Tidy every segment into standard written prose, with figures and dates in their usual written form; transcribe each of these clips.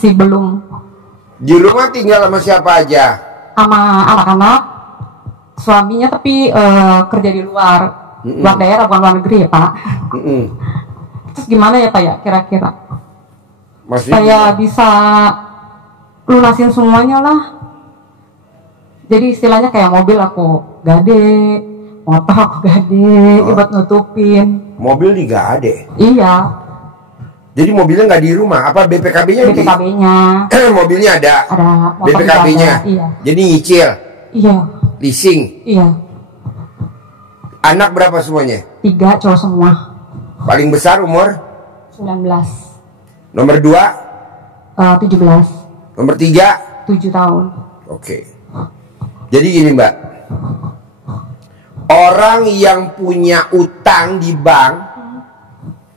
masih belum. Di rumah tinggal sama siapa aja? Sama anak-anak, suaminya tapi kerja di luar, luar daerah, bukan luar negeri ya Pak. Terus gimana ya Pak ya kira-kira? Saya bisa lunasin semuanya lah. Jadi istilahnya kayak mobil aku gade, motor aku gade, buat nutupin. Mobil digade? Iya. Jadi mobilnya nggak di rumah? Apa BPKB-nya? BPKB-nya. Mobilnya ada? Ada. BPKB-nya? Iya. Jadi nyicil? Iya. Leasing? Iya. Anak berapa semuanya? 3 cowok semua. Paling besar umur? 19. Nomor 2? 17. Nomor 3? 7 tahun. Oke. Jadi gini Mbak, orang yang punya utang di bank,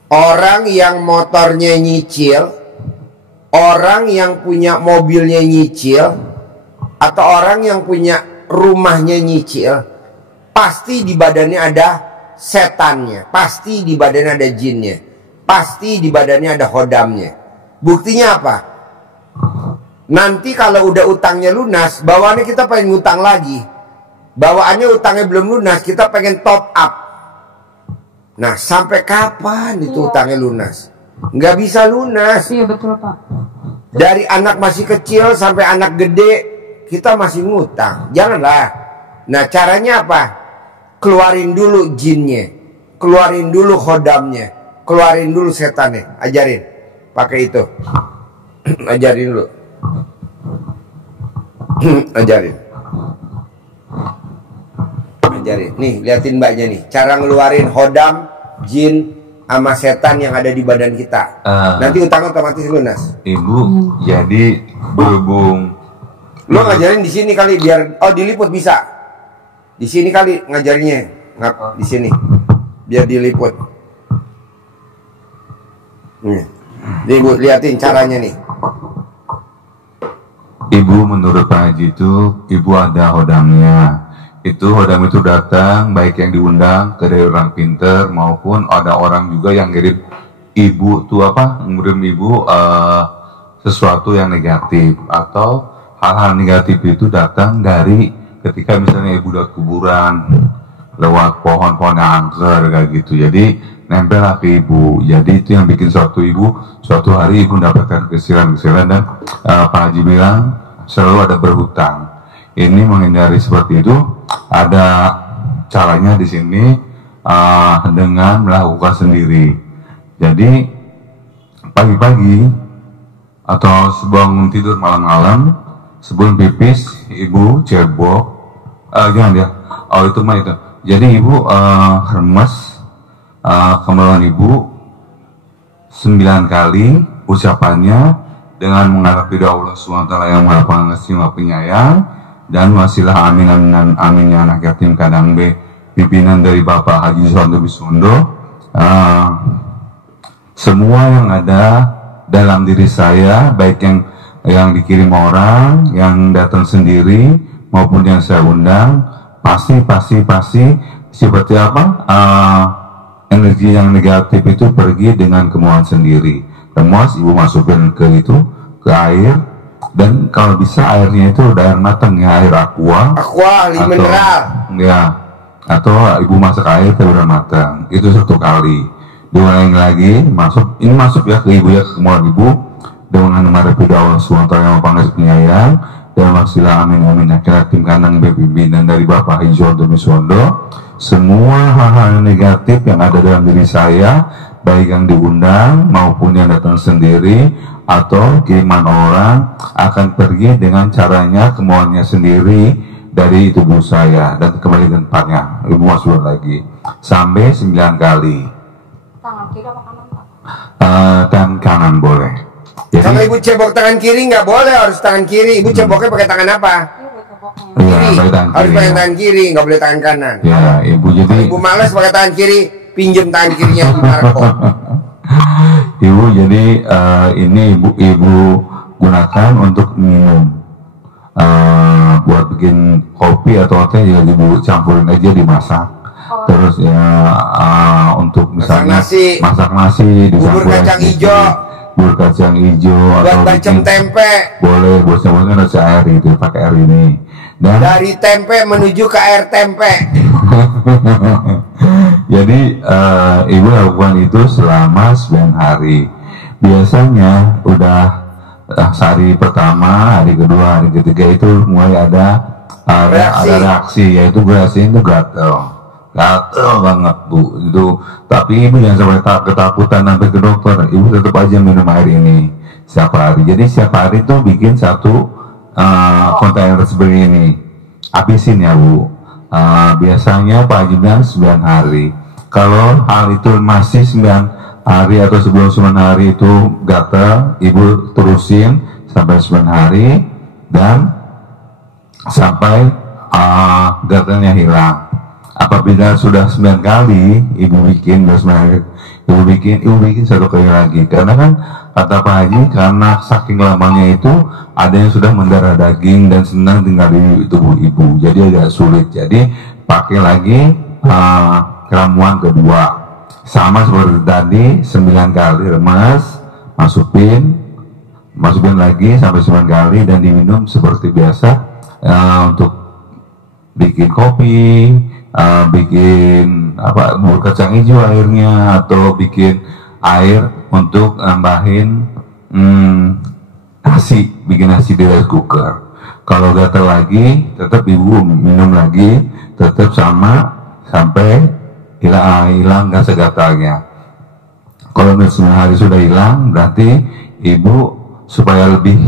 orang yang motornya nyicil, orang yang punya mobilnya nyicil, atau orang yang punya rumahnya nyicil, pasti di badannya ada setannya, pasti di badannya ada jinnya, pasti di badannya ada hodamnya. Buktinya apa? Nanti kalau udah utangnya lunas, bawaannya kita pengen ngutang lagi. Bawaannya utangnya belum lunas, kita pengen top up. Nah, sampai kapan itu utangnya lunas? Nggak bisa lunas. Iya betul Pak. Dari anak masih kecil sampai anak gede, kita masih ngutang. Janganlah. Nah, caranya apa? Keluarin dulu jinnya, keluarin dulu khodamnya, keluarin dulu setannya. Ajarin, pakai itu. Ajarin dulu. Ajarin. Nih, liatin mbaknya nih, cara ngeluarin hodam, jin, sama setan yang ada di badan kita. Nanti utang otomatis lunas. Ibu, jadi berhubung lo ngajarin di sini kali biar diliput bisa. Di sini kali ngajarinnya, di sini biar diliput. Nih, ibu liatin caranya nih. Ibu menurut Pak Haji itu, ibu ada hodamnya. Itu hodam itu datang, baik yang diundang ke dari orang pinter maupun ada orang juga yang ngirim ibu tuh ngirim ibu sesuatu yang negatif atau hal-hal negatif itu datang dari ketika misalnya ibu udah kuburan lewat pohon-pohon yang angker kayak gitu. Jadi nempel ke ibu. Jadi itu yang bikin suatu hari ibu mendapatkan kesilan-kesilan dan Pak Haji bilang selalu ada berhutang. Ini menghindari seperti itu. Ada caranya di sini dengan melakukan sendiri. Jadi pagi-pagi atau sebelum tidur malam-malam, sebelum pipis, ibu cebok. Jangan ya. Itu mah itu. Jadi ibu remes kemaluan ibu 9 kali ucapannya dengan menghadap ridha Allah SWT yang Maha Pengasih Maha Penyayang. Dan wasilah amin amin amin ya anak yatim kadang B, pimpinan dari Bapak Haji Suwanto Bisondo. Semua yang ada dalam diri saya, baik yang dikirim orang, yang datang sendiri maupun yang saya undang, pasti seperti energi yang negatif itu pergi dengan kemauan sendiri. Remas ibu masukin ke air. Dan kalau bisa airnya itu udah air matang ya, air aqua mineral ya, atau ibu masak air udah matang itu 1 kali. Diulangi lagi, masuk ya ke ibu ya, ke kemauan ibu dengan menghadap Allah SWT yang Maha Penyayang dan wasilah amin amin akhirat tim kanang pimpinan dari Bapak Haji Suwanto Bisondo. Semua hal-hal negatif yang ada dalam diri saya, baik yang diundang maupun yang datang sendiri atau kiriman orang, akan pergi dengan caranya, kemauannya sendiri dari tubuh saya dan kembali ke tempatnya. Ibu masuk lagi sampai 9 kali. Tangan kiri apa kanan Pak? Tangan kanan boleh. Jadi, kalau ibu cebok tangan kiri nggak boleh, harus tangan kiri. Ibu ceboknya pakai tangan apa? Iya, harus pakai tangan kiri, nggak boleh tangan kanan. Ya, ibu jadi. Ibu malas pakai tangan kiri, pinjem tangan kirinya di Marco. Ibu jadi ini ibu gunakan untuk minum, buat bikin kopi atau teh ya ibu campurin aja, dimasak. Terus ya untuk misalnya masak nasi bubur kacang hijau bubur kacang hijau Buat atau bacem tempe. boleh, bosnya kan harus air gitu, pakai air ini. Dan Dari tempe menuju ke air tempe. jadi ibu lakukan itu selama 9 hari. Biasanya udah hari pertama, hari kedua, hari ketiga itu mulai ada reaksi, yaitu reaksi itu gatel banget bu itu. Tapi ibu jangan sampai ketakutan sampai ke dokter. Ibu tetap aja minum air ini setiap hari. Jadi setiap hari tuh bikin satu kontainer seperti ini, habisin ya bu. Biasanya Pak Haji bilang 9 hari. Kalau hal itu masih 9 hari atau sebelum 9 hari itu gatal, ibu terusin sampai 9 hari dan sampai gatalnya hilang. Apabila sudah 9 kali ibu bikin, ibu bikin 1 kali lagi. Karena kan kata Pak Haji, karena saking lamanya itu ada yang sudah mendarah daging dan senang tinggal di tubuh ibu, jadi agak sulit. Jadi pakai lagi ramuan kedua. Sama seperti tadi, 9 kali remas, masukin lagi sampai 9 kali dan diminum seperti biasa. Untuk bikin kopi, bikin bubur kacang hijau airnya, atau bikin air untuk nambahin nasi, bikin nasi di rice cooker. Kalau gatal lagi, tetap ibu minum lagi, tetap sama sampai hilang rasa gatalnya. Kalau 9 hari sudah hilang, berarti ibu supaya lebih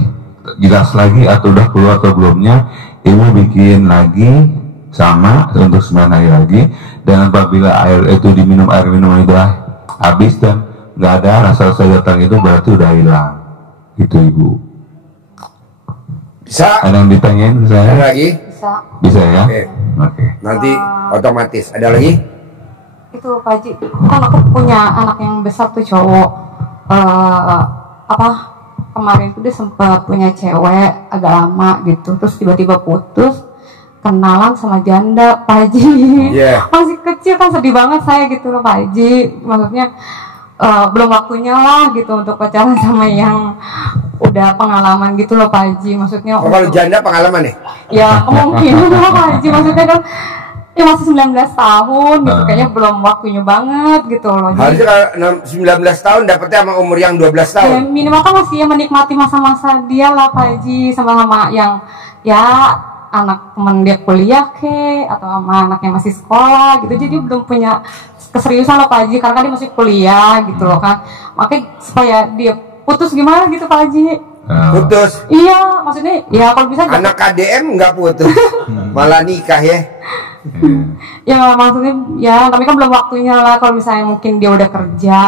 jelas lagi atau udah keluar atau belumnya, ibu bikin lagi sama untuk 9 hari lagi. Dan apabila air itu diminum, air minum itu habis dan nggak ada rasa gatal itu, berarti udah hilang. Itu ibu. Bisa? Ada yang ditanyain ke saya? Ada lagi? Bisa ya? Oke. Nanti otomatis. Ada lagi? Itu Pak Haji, kan aku punya anak yang besar tuh cowok. Kemarin tuh dia sempat punya cewek agak lama gitu, terus tiba-tiba putus, kenalan sama janda Pak Haji. Masih kecil kan, sedih banget saya gitu loh Pak Haji. Maksudnya belum waktunya lah gitu untuk pacaran sama yang udah pengalaman gitu loh Pak Haji. Maksudnya kalau janda pengalaman nih? Ya kemungkinan loh Pak Haji, maksudnya kan ya masih 19 tahun gitu, kayaknya belum waktunya banget gitu loh. Harusnya kalau 19 tahun dapetnya sama umur yang 12 tahun. Ya, minimal kan masih menikmati masa-masa dia lah Pak Haji, sama yang ya anak teman dia kuliah atau sama anak yang masih sekolah gitu. Jadi belum punya keseriusan loh Pak Haji, karena kan dia masih kuliah gitu loh kan. Makanya supaya dia putus gimana gitu Pak Haji. Putus? Iya, maksudnya ya kalau bisa anak KDM nggak putus, malah nikah ya. Ya maksudnya ya, tapi kan belum waktunya lah. Kalau misalnya mungkin dia udah kerja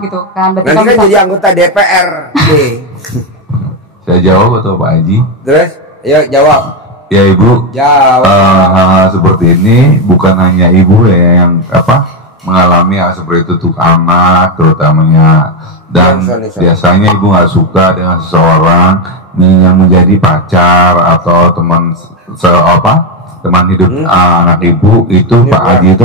gitu kan, nanti kan jadi anggota DPR. Saya jawab atau Pak Haji? Terus, ya jawab. Ya ibu, jawab. Hal-hal seperti ini bukan hanya ibu ya yang mengalami hal seperti itu, untuk anak terutamanya. Dan biasanya ibu nggak suka dengan seseorang yang menjadi pacar atau teman teman hidup anak ibu itu. Pak Haji itu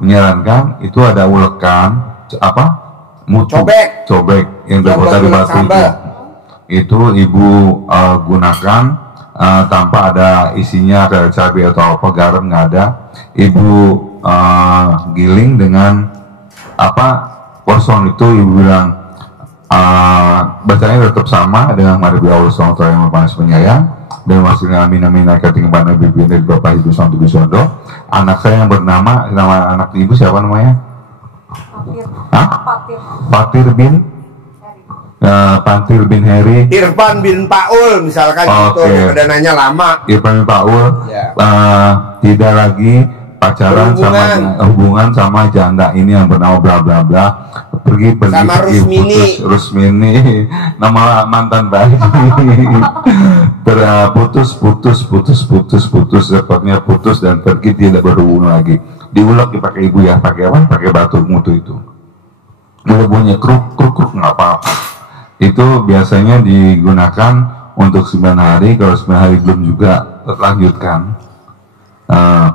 menyarankan itu ada ulekan mutu, cobek yang terbuat dari batu itu ibu gunakan tanpa ada isinya kayak cabai atau garam, nggak ada. Ibu giling dengan porson itu, ibu bilang bacanya tetap sama dengan mari Allah SWT yang maha penyayang dan wasilnya amin amin ketinggian Nabi dari Bapak Ibu Santo Bisondo. Anak saya yang bernama, nama anak ibu siapa namanya? Patir bin Pantil bin Heri, Irfan bin Paul misalkan gitu, udah nanya lama. Irfan bin Paul tidak lagi pacaran hubungan sama janda ini yang bernama bla bla bla, pergi sama Rusmini nama mantan baik. putus repotnya putus dan pergi, tidak berhubungan lagi. Diulek dipakai ibu ya, pakai pakai batu mutu itu. Kalau bunyi kruk nggak apa-apa. Itu biasanya digunakan untuk 9 hari. Kalau 9 hari belum juga, lanjutkan.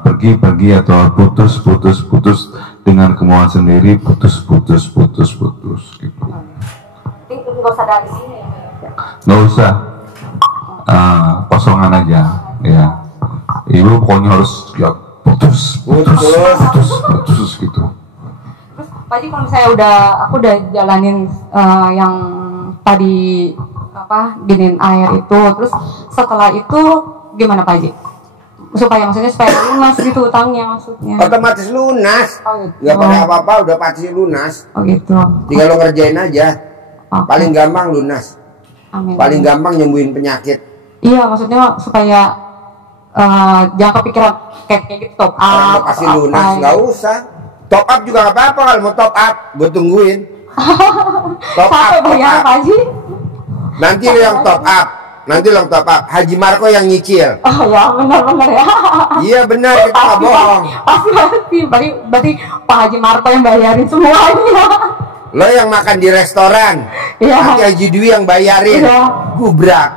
Pergi atau putus dengan kemauan sendiri putus gitu. Nggak usah dari sini ya? Nggak usah, kosongan aja ya. Ibu pokoknya harus ya putus gitu. Terus Pak Haji, kalau misalnya aku udah jalanin yang tadi giniin air itu, terus setelah itu gimana Pak Haji? Supaya lunas gitu utangnya maksudnya. Otomatis lunas. Oh, gitu. Gak pakai apa-apa udah pasti lunas. Oh gitu. Tinggal lo ngerjain aja. Okay. Paling gampang lunas. Amin. Paling gampang nyembuhin penyakit. Iya, maksudnya supaya jangan kepikiran kayak gitu top Orang up. pasti lunas, nggak usah. Top up juga nggak apa-apa kalau mau top up, gue tungguin. Top Sampai up, bayar Pak Haji. Nanti lo yang top up. Haji Marco yang nyicil. Oh ya, benar ya. Iya benar, kita nggak bohong. Pasti. Berarti Pak Haji Marco yang bayarin semuanya. Lo yang makan di restoran, Iya. nanti Haji Dwi yang bayarin. Iya. Gubrak.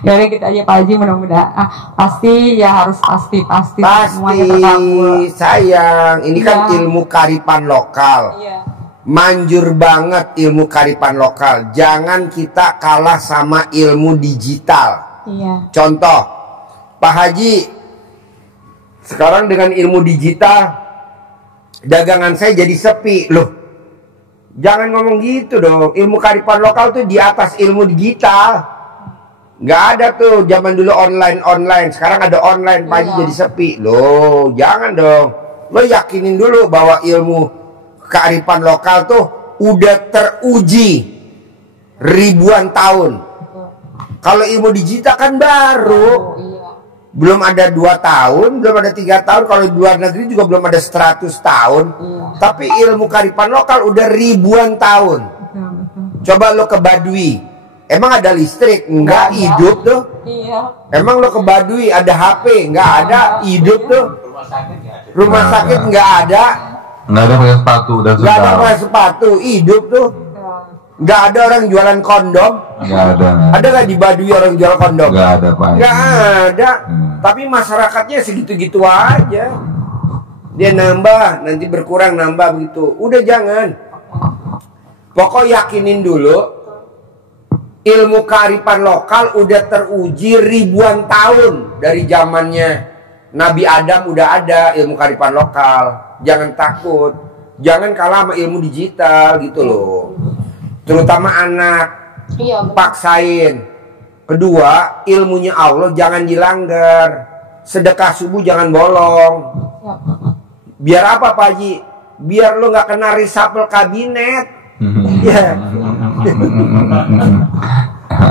Ya udah kita aja Pak Haji, mudah-mudahan pasti semuanya Pasti, terkabul. sayang. Ini kan Iya. ilmu karipan lokal. Iya. Manjur banget ilmu karipan lokal. Jangan kita kalah sama ilmu digital. Iya. Contoh, Pak Haji, sekarang dengan ilmu digital, dagangan saya jadi sepi. Loh, jangan ngomong gitu dong. Ilmu karipan lokal tuh di atas ilmu digital. Nggak ada tuh zaman dulu online. Sekarang ada online, Pak Haji Iya. jadi sepi. Loh, jangan dong. Lo yakinin dulu bahwa ilmu kearifan lokal tuh udah teruji ribuan tahun. Kalau ilmu digital kan baru. Oh, iya. Belum ada 2 tahun, belum ada 3 tahun. Kalau di luar negeri juga belum ada 100 tahun. Iya. Tapi ilmu kearifan lokal udah ribuan tahun. Betul. Coba lo ke Baduy, emang ada listrik? Enggak, Nggak ada. hidup tuh. Iya. Emang lo ke Baduy ada HP? Enggak ada, hidup tuh. Rumah sakit enggak ada. Nggak ada pakai sepatu dan Enggak ada sendal. pakai sepatu, hidup tuh. Enggak ada orang jualan kondom. Nggak ada. Ada nggak di Baduy orang jual kondom? Nggak ada Pak Haji. Nggak ada. Tapi masyarakatnya segitu-gitu aja. Dia nambah, nanti berkurang, nambah begitu. Udah jangan. Pokok yakinin dulu. Ilmu kearifan lokal udah teruji ribuan tahun. Dari zamannya Nabi Adam udah ada ilmu kearifan lokal. Jangan takut. Jangan kalah sama ilmu digital gitu loh. Terutama anak. Iya. Betul. Paksain. Kedua, ilmunya Allah jangan dilanggar. Sedekah subuh jangan bolong. Ya. Biar apa Pak Haji? Biar lo nggak kena reshuffle kabinet. Ya.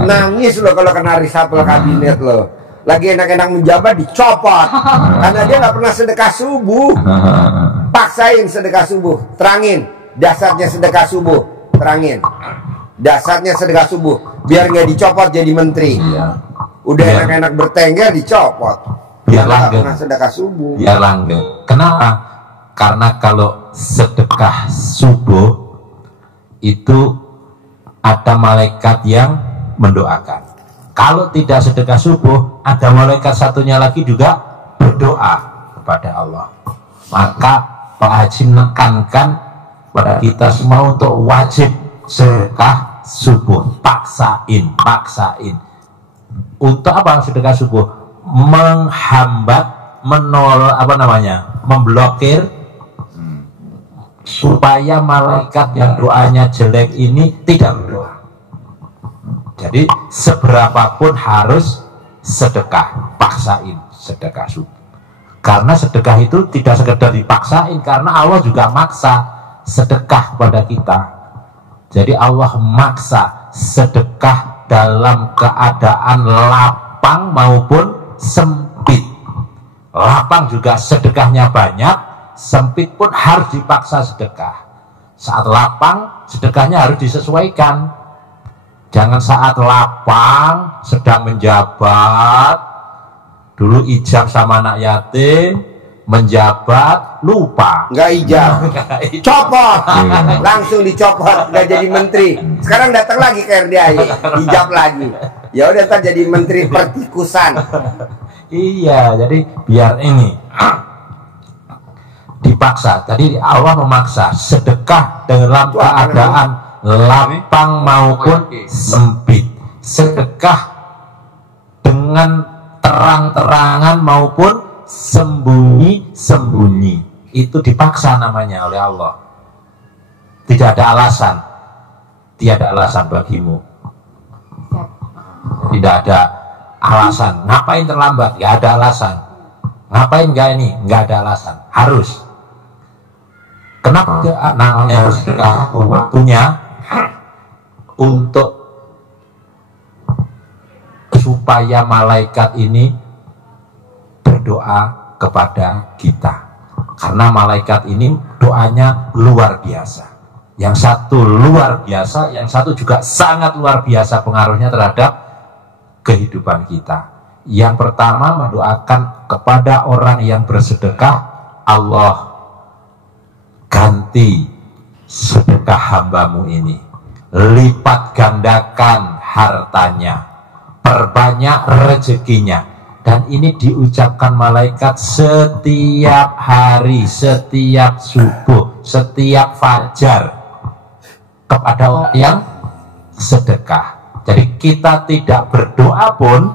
Nangis lo kalau kena reshuffle kabinet lo. Lagi enak-enak menjabat dicopot. Karena dia nggak pernah sedekah subuh. Paksain sedekah subuh. Terangin dasarnya sedekah subuh. Terangin dasarnya sedekah subuh. Biar nggak dicopot jadi menteri. Iya. Udah Biar- enak-enak bertengger dicopot. Biar Nggak langgeng. pernah sedekah subuh. Biar langgeng. Kenapa? Karena kalau sedekah subuh itu ada malaikat yang mendoakan. Kalau tidak sedekah subuh, ada malaikat satunya lagi juga berdoa kepada Allah. Maka Pak Haji menekankan pada kita semua untuk wajib sedekah subuh. Paksain. Untuk apa sedekah subuh? Menghambat, memblokir supaya malaikat yang doanya jelek ini tidak berdoa. Jadi seberapapun harus sedekah, paksain sedekah subuh. Karena sedekah itu tidak sekedar dipaksain, karena Allah juga maksa sedekah pada kita. Jadi Allah maksa sedekah dalam keadaan lapang maupun sempit. Lapang juga sedekahnya banyak, sempit pun harus dipaksa sedekah. Saat lapang sedekahnya harus disesuaikan. Jangan saat lapang sedang menjabat, dulu ijab sama anak yatim, menjabat lupa. Nggak ijab, copot, langsung dicopot, nggak jadi menteri. Sekarang datang lagi ke RDI, ijab lagi. Ya udah ntar jadi menteri pertikusan. Iya, jadi biar ini dipaksa. Tadi Allah memaksa sedekah dalam keadaan lapang maupun sempit, sedekah dengan terang-terangan maupun sembunyi-sembunyi, itu dipaksa namanya oleh Allah. Tidak ada alasan, tiada alasan bagimu, tidak ada alasan. Ngapain terlambat? Gak ada alasan. Ngapain gak ini? Gak ada alasan. Harus. Kenapa anaknya harus waktunya untuk supaya malaikat ini berdoa kepada kita, karena malaikat ini doanya luar biasa. Yang satu luar biasa, yang satu juga sangat luar biasa pengaruhnya terhadap kehidupan kita. Yang pertama, mendoakan kepada orang yang bersedekah, Allah ganti sedekah hambamu ini, lipat gandakan hartanya, perbanyak rezekinya. Dan ini diucapkan malaikat setiap hari, setiap subuh, setiap fajar kepada orang yang sedekah. Jadi kita tidak berdoa pun,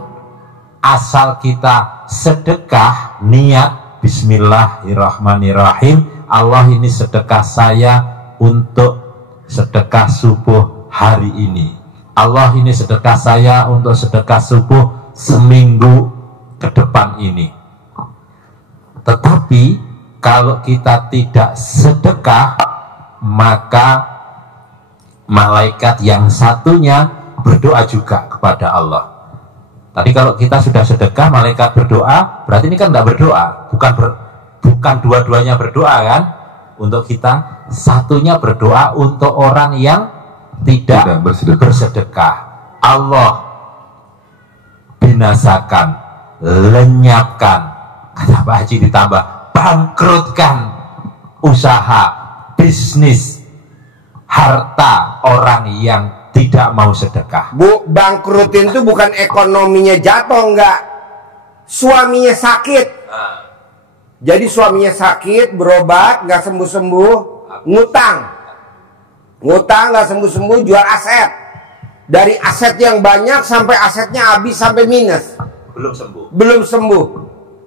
asal kita sedekah, niat bismillahirrahmanirrahim, Allah ini sedekah saya untuk sedekah subuh hari ini, Allah ini sedekah saya untuk sedekah subuh seminggu ke depan ini. Tetapi kalau kita tidak sedekah, maka malaikat yang satunya berdoa juga kepada Allah. Tadi kalau kita sudah sedekah, malaikat berdoa, berarti ini kan tidak berdoa, bukan dua-duanya berdoa kan untuk kita, satunya berdoa untuk orang yang tidak bersedekah. Allah binasakan, lenyapkan, kata Pak Haji ditambah, bangkrutkan usaha, bisnis, harta orang yang tidak mau sedekah. Bu, bangkrutin itu bukan ekonominya jatuh, enggak. Suaminya sakit. Jadi suaminya sakit, berobat, nggak sembuh-sembuh, ngutang. Ngutang nggak sembuh-sembuh, jual aset. Dari aset yang banyak sampai asetnya habis sampai minus. Belum sembuh. Belum sembuh.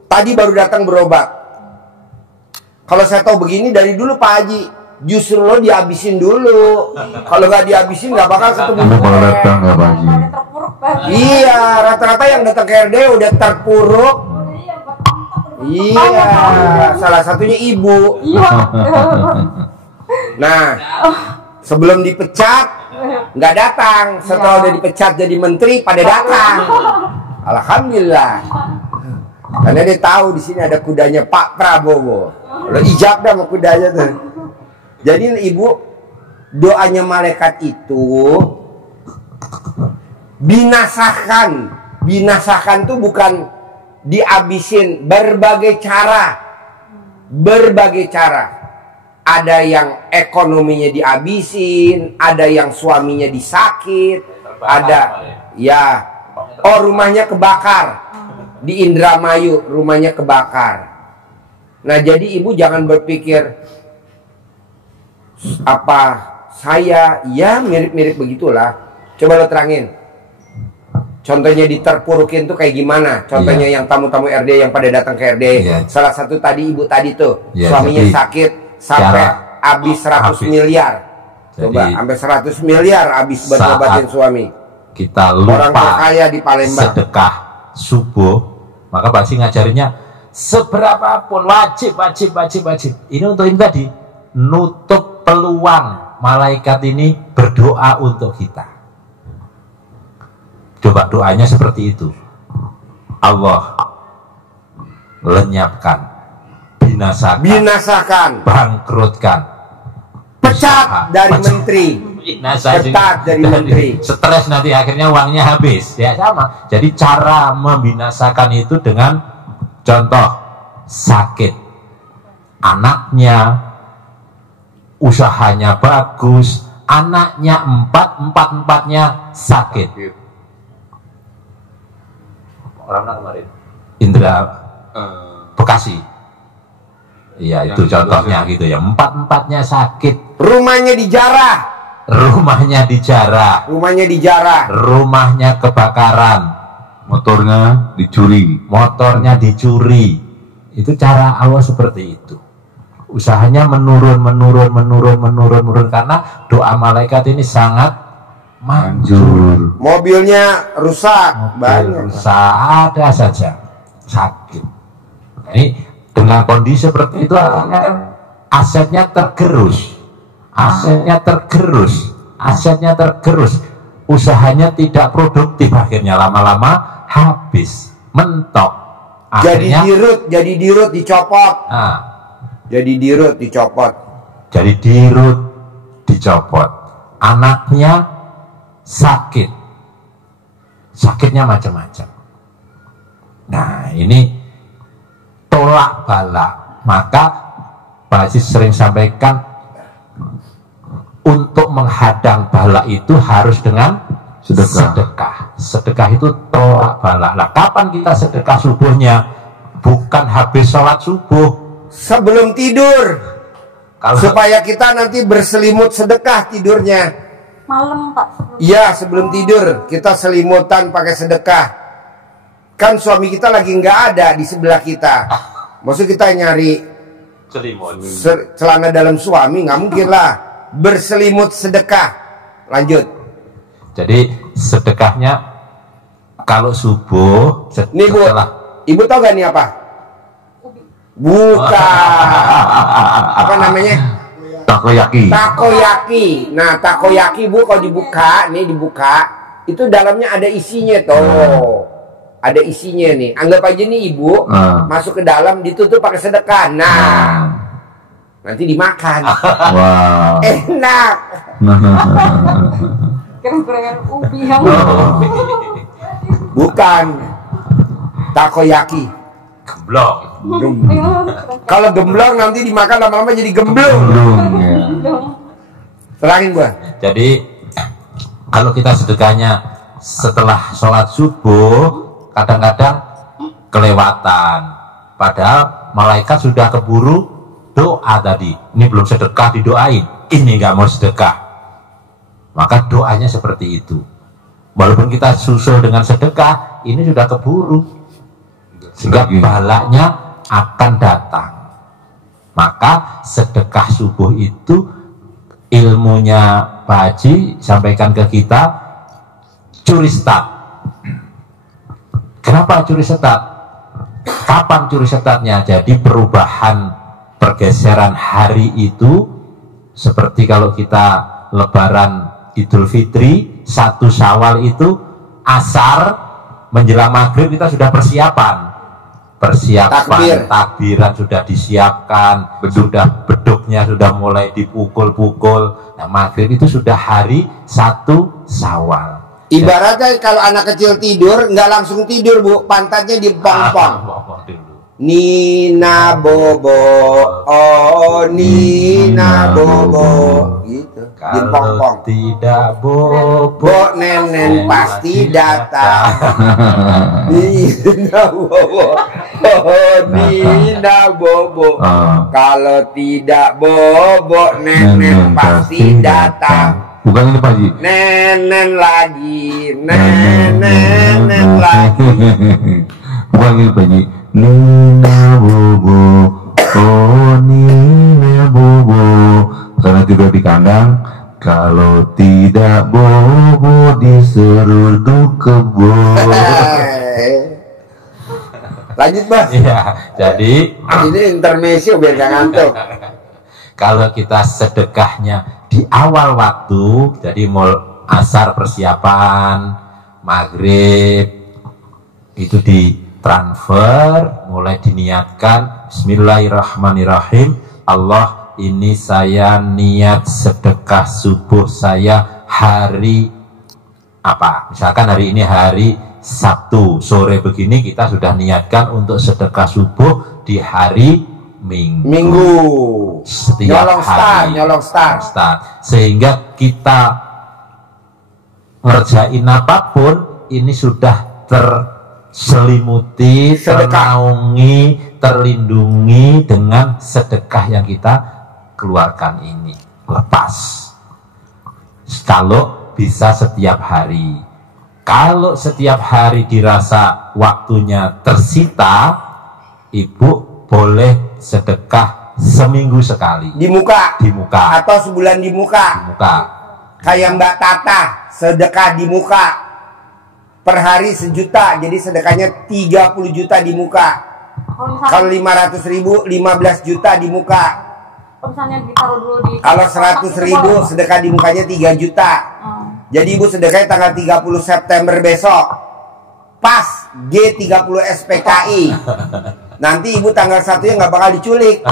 Tadi baru datang berobat. Kalau saya tahu begini dari dulu Pak Haji, justru lo dihabisin dulu. Kalau nggak dihabisin nggak bakal ketemu. Kalau datang ya Pak Haji. Iya, rata-rata yang datang ke RD udah terpuruk. Iya, salah satunya ibu. Nah, sebelum dipecat nggak datang. Setelah udah dipecat jadi menteri pada datang. Alhamdulillah. Karena dia tahu di sini ada kudanya Pak Prabowo. Lo ijab dah sama kudanya tuh. Jadi ibu, doanya malaikat itu binasakan. Binasakan tuh bukan dihabisin, berbagai cara. Berbagai cara. Ada yang ekonominya dihabisin, ada yang suaminya disakit, ada ya, oh rumahnya kebakar. Di Indramayu rumahnya kebakar. Nah, jadi ibu jangan berpikir apa saya, ya mirip-mirip begitulah. Coba lo terangin. Contohnya diterpurukin tuh kayak gimana? Contohnya yang tamu-tamu RD yang pada datang ke RD. Salah satu tadi ibu tadi tuh, suaminya sakit sampai habis 100 miliar. Coba sampai 100 miliar habis buat obatin suami. Kita lupa orang terkaya di Palembang sedekah subuh, maka Pak Haji ngajarinya seberapapun wajib. Ini untuk ini tadi, nutup peluang malaikat ini berdoa untuk kita. Coba doanya seperti itu. Allah lenyapkan, binasakan, bangkrutkan, pecat dari menteri, pecat dari menteri, stres nanti akhirnya uangnya habis. Ya sama. Jadi cara membinasakan itu dengan contoh sakit anaknya, usahanya bagus, anaknya empatnya sakit. Orang kemarin Indra Bekasi Iya, itu contohnya gitu ya. Empat-empatnya sakit. Rumahnya dijarah. Rumahnya dijarah. Rumahnya dijarah. Rumahnya kebakaran. Motornya dicuri. Motornya dicuri. Itu cara Allah seperti itu. Usahanya menurun karena doa malaikat ini sangat manjur. Mobilnya rusak. Banyak. Rusak ada saja. Sakit. Ini dengan kondisi seperti itu asetnya tergerus, usahanya tidak produktif, akhirnya lama-lama habis, mentok, akhirnya jadi dirut dicopot, anaknya sakitnya macam-macam. Nah, ini tolak bala. Maka Pak Haji sering sampaikan, untuk menghadang bala itu harus dengan sedekah. Sedekah itu tolak bala. Nah, kapan kita sedekah subuhnya? Bukan habis sholat subuh, sebelum tidur. Supaya kita nanti berselimut sedekah tidurnya. Malam Pak. Iya, sebelum tidur kita selimutan pakai sedekah. Kan suami kita lagi nggak ada di sebelah kita. Maksud kita nyari celana dalam suami, nggak mungkin lah. Berselimut sedekah. Lanjut. Jadi sedekahnya kalau subuh nih Bu, Ibu tahu gak nih apa? Bukan. Apa namanya? Takoyaki. Nah, takoyaki Bu, kalau dibuka, itu dalamnya ada isinya tuh. Ada isinya nih. Anggap aja nih Ibu masuk ke dalam, ditutup pakai sedekah. Nah, nanti dimakan. Wow. Enak. Keren-keren ubi yang Bukan. Takoyaki. gemblong. Kalau gemblong nanti dimakan lama-lama jadi gemblong. Terangin gua. Jadi kalau kita sedekahnya setelah sholat subuh, kadang-kadang kelewatan, padahal malaikat sudah keburu doa tadi. Ini belum sedekah didoain, ini nggak mau sedekah, maka doanya seperti itu. Walaupun kita susul dengan sedekah, ini sudah keburu, sehingga balanya akan datang. Maka sedekah subuh itu ilmunya Pak Haji sampaikan ke kita, curi start. Kenapa curi start? Kapan curi startnya? Jadi perubahan pergeseran hari itu seperti kalau kita Lebaran Idul Fitri 1 Syawal itu asar menjelang maghrib kita sudah persiapan takbiran sudah disiapkan, beduknya sudah mulai dipukul-pukul. Nah, maghrib itu sudah hari 1 Syawal. Ibaratnya kalau anak kecil tidur, nggak langsung tidur Bu, pantatnya dipong-pong. Nina Bobo, oh Nina Bobo, gitu. Kalau tidak bobo, nenen pasti datang. Nina Bobo, oh Nina Bobo. Kalau tidak bobo, nenen pasti datang. Bukan ini Pak Haji. Nenen lagi, nenen lagi. Bukan ini Pak Haji. Nina Bobo, oh Nina Bobo. Karena tidur di kandang, kalau tidak bobo diseruduk kebo. Lanjut Mas. Iya, jadi ini intermezzo biar gak ngantuk. Kalau kita sedekahnya di awal waktu, jadi mau asar persiapan, maghrib itu ditransfer, mulai diniatkan Bismillahirrahmanirrahim. Allah, ini saya niat sedekah subuh saya hari apa? Misalkan hari ini hari Sabtu sore begini, kita sudah niatkan untuk sedekah subuh di hari Minggu. Setiap nyolong start. Sehingga kita ngerjain apapun ini sudah terselimuti, ternaungi, terlindungi dengan sedekah yang kita keluarkan ini. Lepas. Kalau bisa setiap hari. Kalau setiap hari dirasa waktunya tersita, ibu boleh sedekah seminggu sekali. Di muka. Di muka. Atau sebulan di muka. Di muka. Kayak Mbak Tata, sedekah di muka. Per hari 1 juta, jadi sedekahnya 30 juta di muka. Kalau 500.000, 15 juta di muka. Misalnya ditaruh dulu di. Kalau 100.000 sedekah di mukanya 3 juta. Jadi ibu sedekahnya tanggal 30 September besok. Pas G30 SPKI. Nanti ibu tanggal 1-nya nggak bakal diculik.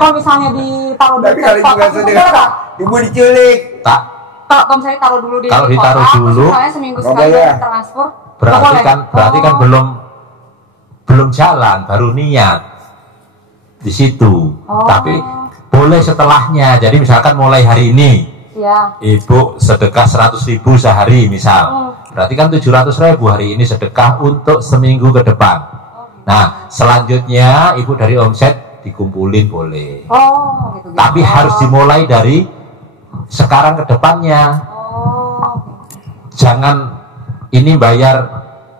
Kalau misalnya ditaruh Tapi kalau ibu nggak sedekah, ibu diculik. Tak. Kalau misalnya taruh dulu di Kalau ditaruh kotak, dulu, misalnya seminggu nggak sekali boleh. transfer. Berarti kan belum jalan, baru niat di situ. Tapi boleh setelahnya. Jadi misalkan mulai hari ini, ya, ibu sedekah 100.000 sehari misal. Berarti kan 700.000 hari ini sedekah untuk seminggu ke depan. Nah, selanjutnya ibu dari omset dikumpulin boleh. gitu. Tapi harus dimulai dari sekarang ke depannya. Jangan ini bayar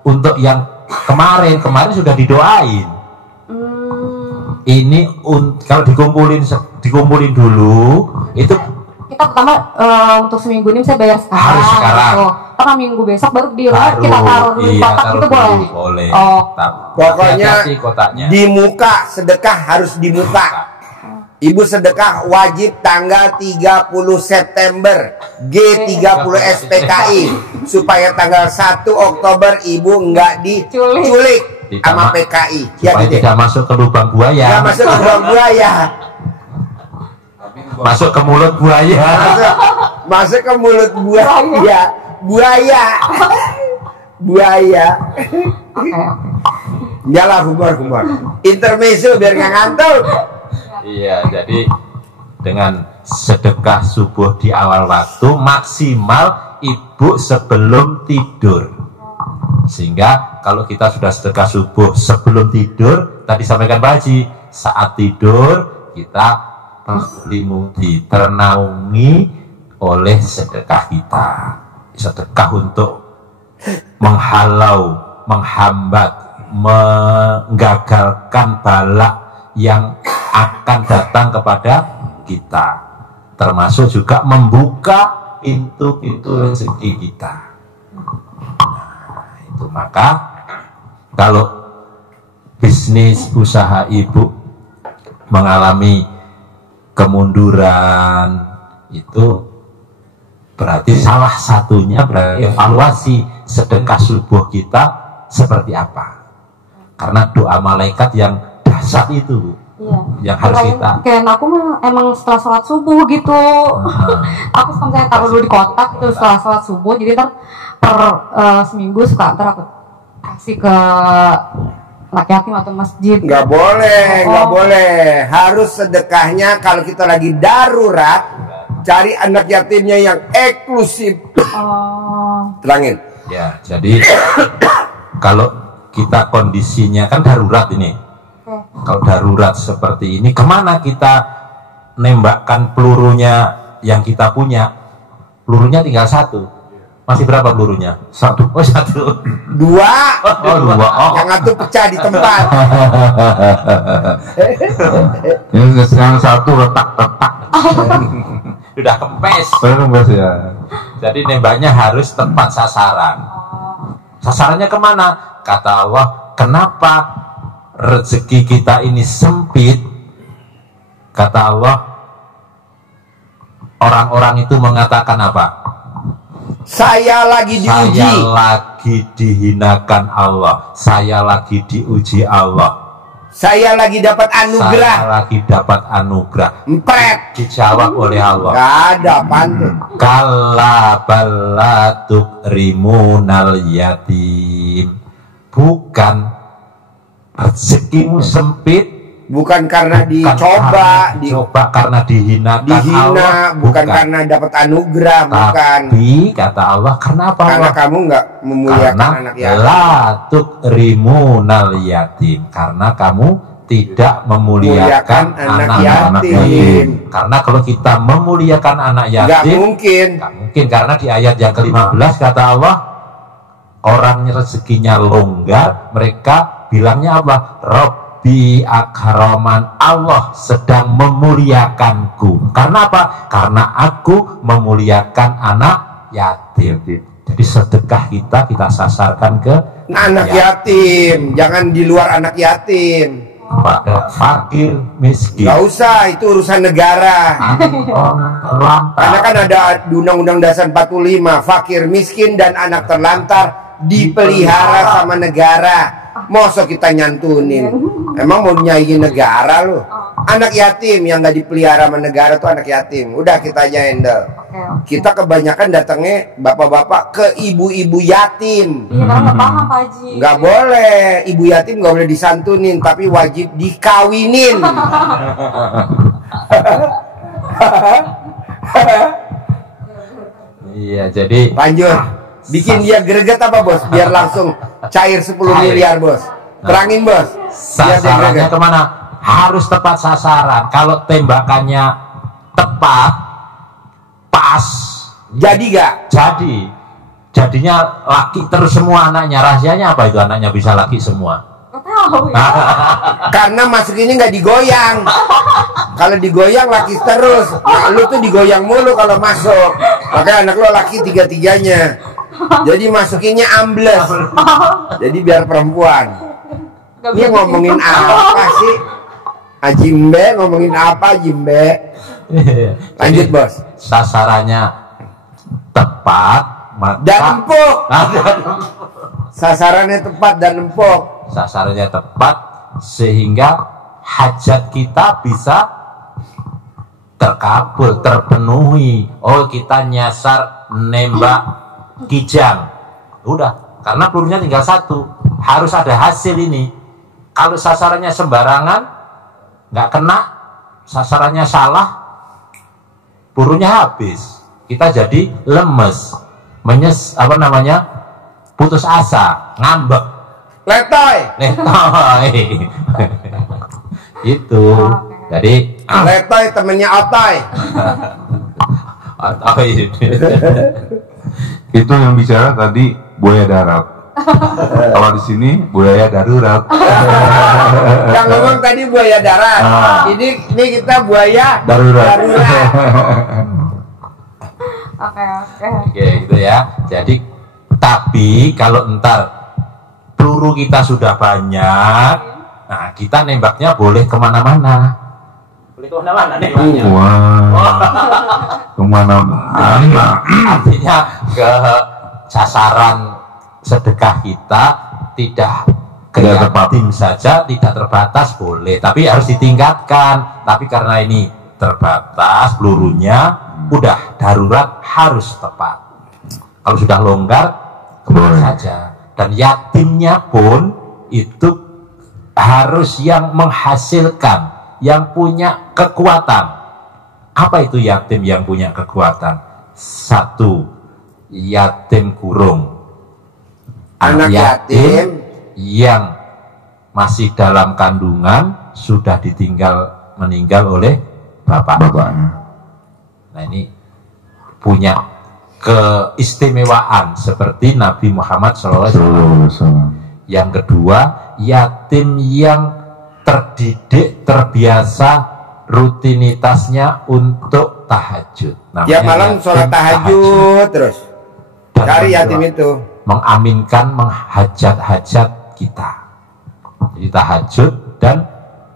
untuk yang kemarin sudah didoain. Ini kalau dikumpulin dulu itu kita pertama untuk seminggu ini saya bayar sekarang. Harus sekarang. Gitu. Karena minggu besok baru di luar kita taruh dulu di kotak itu boleh. Boleh. Pokoknya kotaknya. di muka sedekah harus di muka. Ibu sedekah wajib tanggal 30 September G30 SPKI supaya tanggal 1 Oktober ibu nggak diculik sama PKI. Supaya tidak masuk ke lubang buaya. Nggak masuk ke lubang buaya. Masuk ke mulut buaya. Masuk ke mulut buaya. Buaya. Yalah humor. Intermezzo biar nggak ngantuk. Iya, jadi dengan sedekah subuh di awal waktu maksimal ibu sebelum tidur. Sehingga kalau kita sudah sedekah subuh sebelum tidur, tadi sampaikan Pak Haji, saat tidur kita terselimuti, ternaungi oleh sedekah kita. Sedekah untuk menghalau, menghambat, menggagalkan bala yang akan datang kepada kita, termasuk juga membuka pintu-pintu rezeki kita. Nah, itu maka kalau bisnis usaha ibu mengalami kemunduran, itu berarti salah satunya berarti evaluasi sedekah subuh kita seperti apa, karena doa malaikat yang dahsyat itu. Iya. Yang harus kita. Kayak aku mah emang setelah sholat subuh gitu. Aku saya taruh dulu di kotak itu setelah sholat subuh. Jadi ntar per seminggu suka ntar aku kasih ke laki yatim atau masjid. Nggak boleh. Harus sedekahnya kalau kita lagi darurat, cari anak yatimnya yang eksklusif. Terangin. Ya, jadi kalau kita kondisinya kan darurat ini. Kalau darurat seperti ini, kemana kita nembakkan pelurunya yang kita punya? Pelurunya tinggal 1. Masih berapa pelurunya? 1. Oh 1. 2. Oh 2. Oh. Yang satu pecah di tempat. Yang 1 retak-retak. Sudah kempes. Kempes ya. Jadi nembaknya harus tepat sasaran. Sasarannya kemana? Kata Allah, kenapa rezeki kita ini sempit? Kata Allah, orang-orang itu mengatakan apa? Saya lagi diuji. Saya lagi dihinakan Allah. Saya lagi diuji Allah. Saya lagi dapat anugerah. Saya lagi dapat anugerah. Empret. Dijawab oleh Allah. Gak ada pantun. Kalla balatuk rimunal yatim. Bukan rezekimu sempit, bukan karena dicoba, dicoba karena dihina, bukan karena dapat anugerah, bukan. Tapi kata Allah, kenapa? Karena kamu nggak memuliakan anak yatim. La tukrimunal yatim, karena kamu tidak memuliakan anak yatim. Karena kalau kita memuliakan anak yatim, nggak mungkin karena di ayat yang ke-15 kata Allah, orang rezekinya longgar, mereka bilangnya apa? Rabbi akraman, Allah sedang memuliakanku. Karena apa? Karena aku memuliakan anak yatim. Jadi sedekah kita sasarkan ke anak yatim. Jangan di luar anak yatim. Pada fakir miskin. Gak usah, itu urusan negara. Karena kan ada di Undang-Undang Dasar 45, fakir miskin dan anak terlantar dipelihara sama negara. Masa kita nyantunin? Emang mau nyaingin negara lu? Anak yatim yang gak dipelihara sama negara tuh anak yatim. Udah kita aja handle. Kita kebanyakan datangnya bapak-bapak ke ibu-ibu yatim. Iya, karena nggak paham Pak Haji. Nggak boleh, ibu yatim nggak boleh disantunin, tapi wajib dikawinin. Iya, jadi lanjut. Bikin dia greget apa bos? Biar langsung cair 10 miliar bos. Terangin bos. Sasarannya kemana? Harus tepat sasaran. Kalau tembakannya tepat, pas, jadi gak? Jadi. Jadinya laki terus semua anaknya. Rahasianya apa itu anaknya bisa laki semua? Tahu ya. Karena masukinnya nggak digoyang. Kalau digoyang laki terus. Nah, lu tuh digoyang mulu kalau masuk. Makanya anak lo laki tiga-tiganya. Jadi masukinnya ambles. Jadi biar perempuan. Ini ngomongin apa sih? Ajimbe ngomongin apa Jimbe? Lanjut bos. Sasarannya tepat dan empuk. Sasarannya tepat dan empuk. Sasarannya tepat sehingga hajat kita bisa terkabul, terpenuhi. Oh, kita nyasar nembak kijang. Udah, karena pelurunya tinggal satu. Harus ada hasil ini. Kalau sasarannya sembarangan, nggak kena, sasarannya salah, pelurunya habis. Kita jadi lemes, putus asa, ngambek, letoy. Itu. Jadi letoy temennya otoy. Itu yang bicara tadi buaya darat. Kalau di sini buaya darurat. Yang ngomong tadi buaya darat. Ini kita buaya darurat. Oke, gitu ya. Jadi tapi kalau entar peluru kita sudah banyak, nah kita nembaknya boleh kemana-mana. Boleh kemana-mana nembaknya. Kemana-mana. Artinya ke sasaran sedekah kita tidak ke yatim saja, tidak terbatas boleh, tapi harus ditingkatkan. Tapi karena ini terbatas pelurunya, udah darurat harus tepat. Kalau sudah longgar kemana saja. Dan yatimnya pun itu harus yang menghasilkan, yang punya kekuatan. Apa itu yatim yang punya kekuatan? Satu, yatim kurung. Anak yatim yang masih dalam kandungan sudah meninggal oleh bapaknya. Nah, ini punya keistimewaan seperti Nabi Muhammad SAW. Yang kedua, yatim yang terdidik, terbiasa rutinitasnya untuk tahajud. Tiap malam sholat tahajud terus. Cari yatim itu. Mengaminkan menghajat-hajat kita. Jadi tahajud dan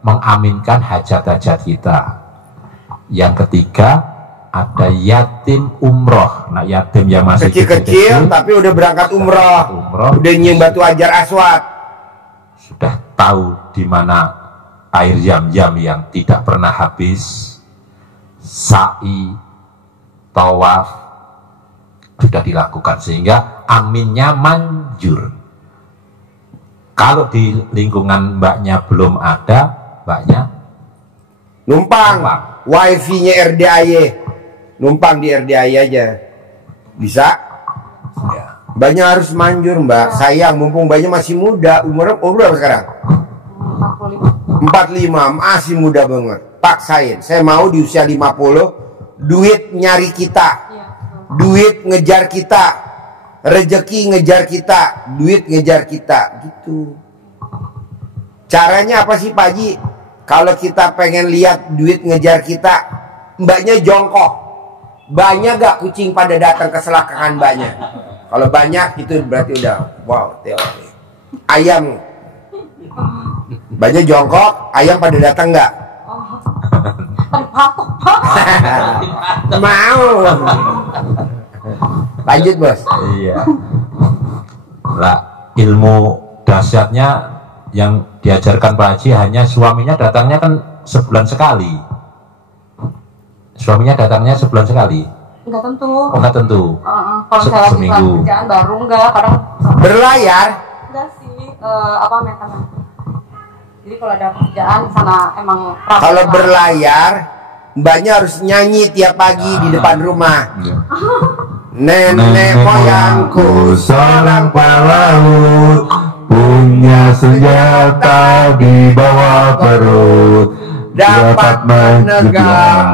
mengaminkan hajat-hajat kita. Yang ketiga, ada yatim umroh. Nah, yatim yang masih kecil-kecil tapi udah berangkat umroh. Udah nyium batu Hajar Aswad. Sudah tahu di mana air Zam-Zam yang tidak pernah habis. Sa'i, tawaf sudah dilakukan sehingga aminnya manjur. Kalau di lingkungan mbaknya belum ada, mbaknya numpang. Wifi-nya RDAY, numpang di RDAY aja bisa. ya. Mbaknya harus manjur, Mbak. Sayang, mumpung mbaknya masih muda. Umur berapa sekarang? 45, masih muda banget. Paksain. Saya mau di usia 50, duit nyari kita, duit ngejar kita, rezeki ngejar kita, duit ngejar kita, gitu. Caranya apa sih, Pak Haji? Kalau kita pengen lihat duit ngejar kita, mbaknya jongkok. Banyak gak kucing pada datang ke selangkangan mbaknya? Kalau banyak itu berarti udah wow, teori. Ayam, mbaknya jongkok, ayam pada datang nggak? Patok, Pak. Mau. Lanjut, Bos. Iya. Lah, ilmu dahsyatnya yang diajarkan Pak Haji hanya suaminya datangnya kan sebulan sekali. Suaminya datangnya sebulan sekali. Enggak tentu. Oh, enggak tentu. Kalau saya lagi Seminggu. kerjaan baru enggak, kadang Berlayar. enggak sih. Apa namanya? Jadi kalau ada kerjaan sana emang Kalau berlayar, mbaknya harus nyanyi tiap pagi di depan rumah. Nenek moyangku seorang pelaut, punya senjata di bawah perut, dapat menegak,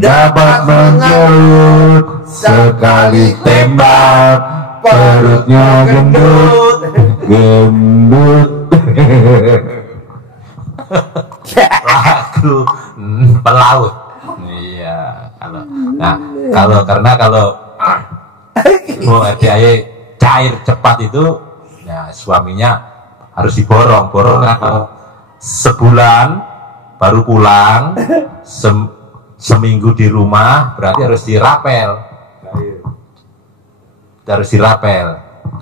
dapat mengerut, sekali tembak perutnya gendut, gendut. Lagu pelaut. Iya, kalau mau RDAY cair cepat itu, ya suaminya harus diborong, sebulan baru pulang, seminggu di rumah, berarti harus dirapel. Harus dirapel.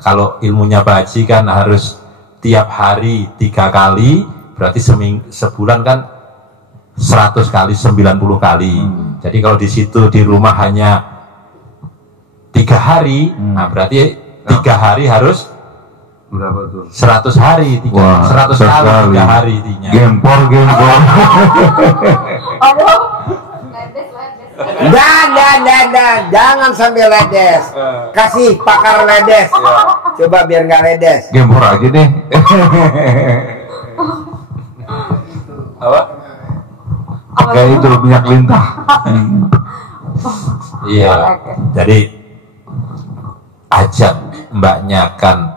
Kalau ilmunya Pak Haji kan harus tiap hari 3 kali, berarti sebulan kan 100 kali, 90 kali. Jadi kalau di situ di rumah hanya 3 hari, nah berarti 3 hari harus Berapa tuh? 100 hari, 100 kali 3 hari intinya. Gempor. aduh. Dan, jangan sambil ledes. Kasih pakar ledes. Coba biar nggak ledes. Gempor aja deh. Apa? Kayak itu minyak lintah. Iya. Jadi ajak mbaknya kan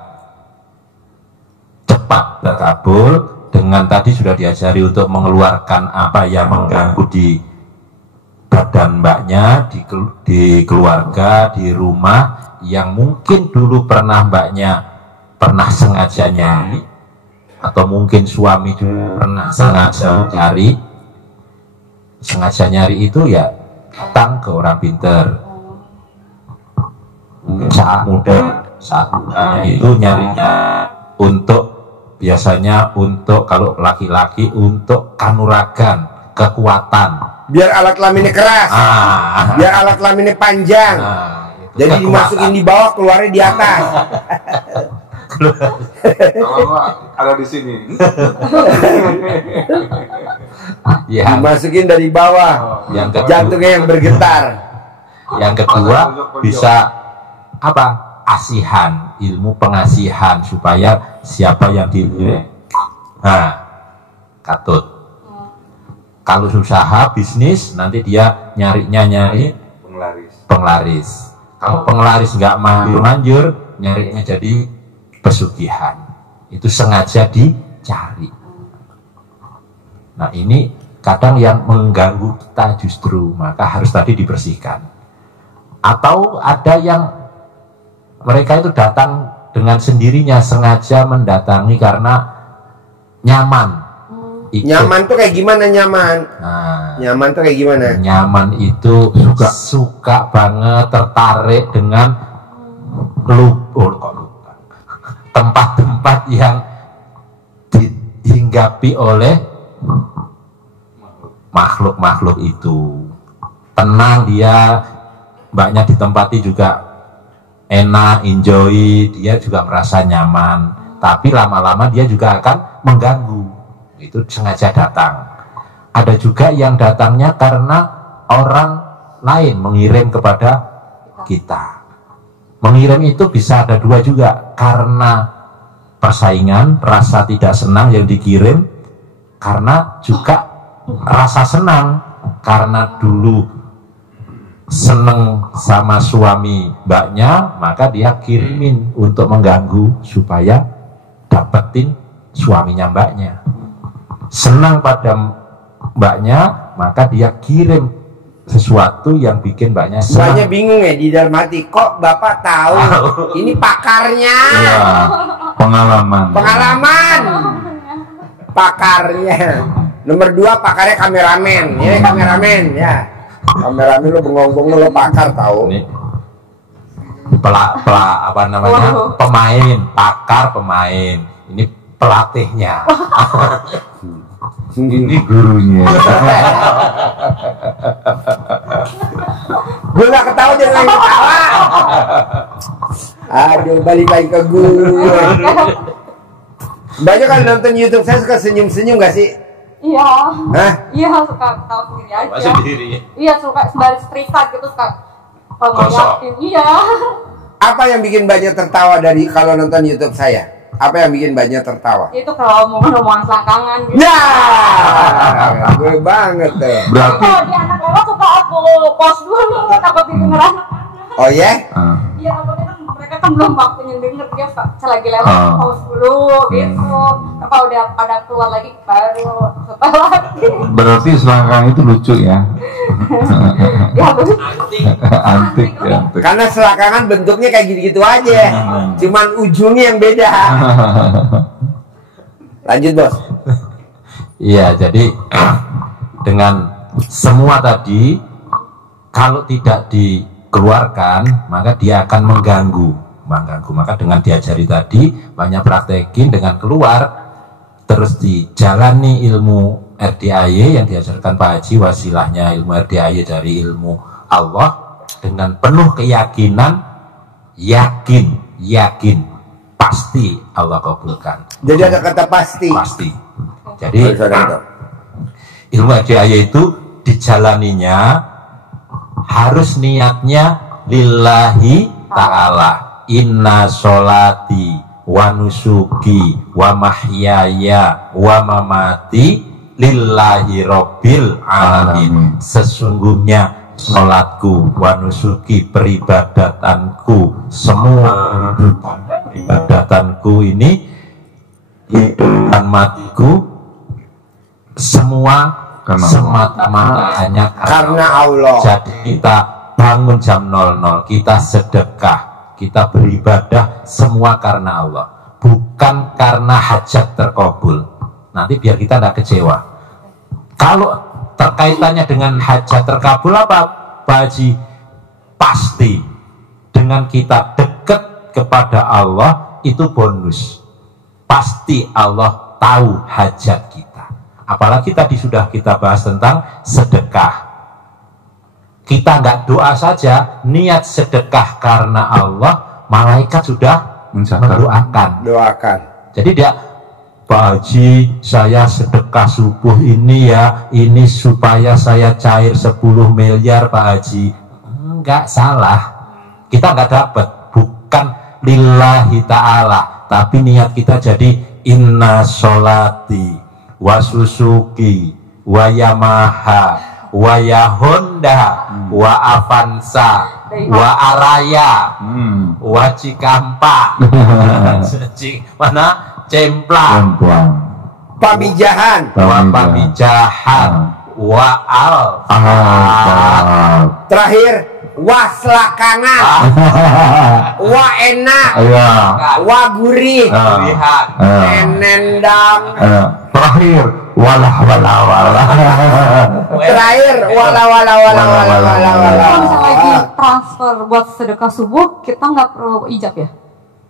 cepat terkabul dengan tadi sudah diajari untuk mengeluarkan apa yang mengganggu di badan mbaknya, di keluarga, di rumah yang mungkin dulu pernah sengaja nyari, atau mungkin suami dulu pernah sengaja nyari itu ya datang ke orang pinter. Saat muda itu nyarinya biasanya untuk kalau laki-laki untuk kanuragan, kekuatan, Biar alat kelaminnya keras. Biar alat kelaminnya panjang. Jadi kekuatan. dimasukin di bawah, keluarnya di atas. Kalau ada di sini. Ya, Dimasukin dari bawah. yang kedua, Jantungnya yang bergetar. yang kedua bisa apa? Asihan, ilmu pengasihan supaya siapa yang katut. Kalau usaha bisnis nanti dia nyari penglaris. Kalau penglaris nggak manjur, nyarinya jadi pesugihan. Itu sengaja dicari. Nah ini kadang yang mengganggu kita justru, maka harus tadi dibersihkan. Atau ada yang mereka itu datang dengan sendirinya, sengaja mendatangi karena nyaman. Nyaman tuh kayak gimana nyaman? Nah, Nyaman tuh kayak gimana? nyaman itu suka banget, tertarik dengan tempat-tempat yang dihinggapi oleh makhluk-makhluk itu. Tenang dia, mbaknya ditempati juga enak, enjoy, dia juga merasa nyaman. Tapi lama-lama dia juga akan mengganggu. Itu sengaja datang. Ada juga yang datangnya karena orang lain mengirim kepada kita. Mengirim itu bisa ada dua juga, karena persaingan, rasa tidak senang yang dikirim, karena juga rasa senang, karena dulu seneng sama suami mbaknya, maka dia kirimin untuk mengganggu supaya dapetin suaminya mbaknya. Senang pada mbaknya, maka dia kirim sesuatu yang bikin mbaknya senang. Mbaknya bingung ya di dalam hati, kok bapak tahu ini pakarnya? Ya, pengalaman. Pakarnya. Nomor 2 pakarnya kameramen. Ya kameramen ya. Kameramen lo bengong-bengong lo pakar tahu. Ini apa namanya, pemain, pakar pemain. Ini pelatihnya. Ini gurunya. Gue gak ketawa, jangan ketawa. Aduh, balik lagi ke gue. Banyak kan nonton YouTube saya suka senyum-senyum gak sih? Iya. Hah? Iya, suka tahu sendiri aja. Sendiri. Iya, suka sembari setrika gitu, suka ngeliatin. Iya. Apa yang bikin banyak tertawa dari kalau nonton YouTube saya? Apa yang bikin banyak tertawa? Itu kalau omongan selangkangan gitu. Ya, gue banget tuh. Berarti Kalau di anak lewat suka aku pause dulu, takut didengar anak-anak. Oh ya? Iya, takutnya kan mereka kan belum waktunya denger, dia lagi lewat pause dulu gitu. Kalau udah pada keluar lagi baru setel lagi. berarti selangkang itu lucu ya. Ya lucu. Antik ya. Antik. Karena selangkangan bentuknya kayak gitu-gitu aja, cuman ujungnya yang beda. Lanjut bos. Iya, jadi dengan semua tadi, kalau tidak dikeluarkan maka dia akan mengganggu. Maka dengan diajari tadi, banyak praktekin dengan keluar, terus dijalani ilmu RDAY yang diajarkan Pak Haji, wasilahnya ilmu RDAY dari ilmu Allah, dengan penuh keyakinan, yakin pasti Allah kabulkan. Jadi ada kata pasti. Pasti. Jadi ilmu RDAY itu dijalaninya harus niatnya lillahi ta'ala. Inna sholati wa nusuki wa mahyaya wa mamati lillahi rabbil alamin. Sesungguhnya sholatku, wa nusuki peribadatanku, semua peribadatanku ini, hidupan matiku, semua semata-mata hanya karena Allah. Jadi kita bangun jam 00, kita sedekah, kita beribadah semua karena Allah, bukan karena hajat terkabul. Nanti biar kita tidak kecewa. Kalau terkaitannya dengan hajat terkabul apa, Pak Haji? Pasti dengan kita dekat kepada Allah itu bonus. Pasti Allah tahu hajat kita. Apalagi tadi sudah kita bahas tentang sedekah. Kita nggak doa saja, niat sedekah karena Allah, malaikat sudah mendoakan. Doakan. Jadi dia, Pak Haji, saya sedekah subuh ini ya, ini supaya saya cair 10 miliar Pak Haji. Enggak salah. Kita nggak dapat, bukan lillahi ta'ala, tapi niat kita jadi inna sholati wa susuki wa yamaha wa ya Honda, wa Avanza, wa Araya, wa Cikampa, mana Cemplang, Pamijahan, wa Pamijahan, wa Alfa, terakhir waslakangan, wa enak, wa gurih, enendang, terakhir walah. Terakhir wala. Kalau misalnya lagi transfer buat sedekah subuh, kita nggak perlu ijab ya?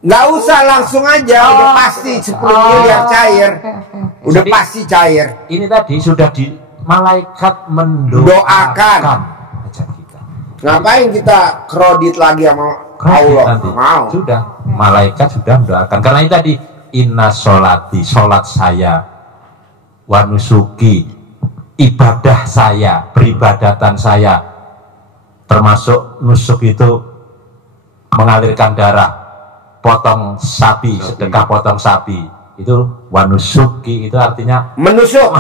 Nggak usah, langsung aja, udah pasti 10 miliar cair. Okay. Udah pasti cair. Ini tadi sudah di malaikat Doakan. mendoakan hajat kita. Ngapain kita kredit lagi sama Allah? Nanti. Mau. Sudah, malaikat sudah mendoakan. Karena ini tadi inna sholati, sholat saya, wa nusuki, ibadah saya, peribadatan saya, termasuk nusuk itu mengalirkan darah, potong sapi, sedekah potong sapi, itu wanusuki, itu artinya menusuk.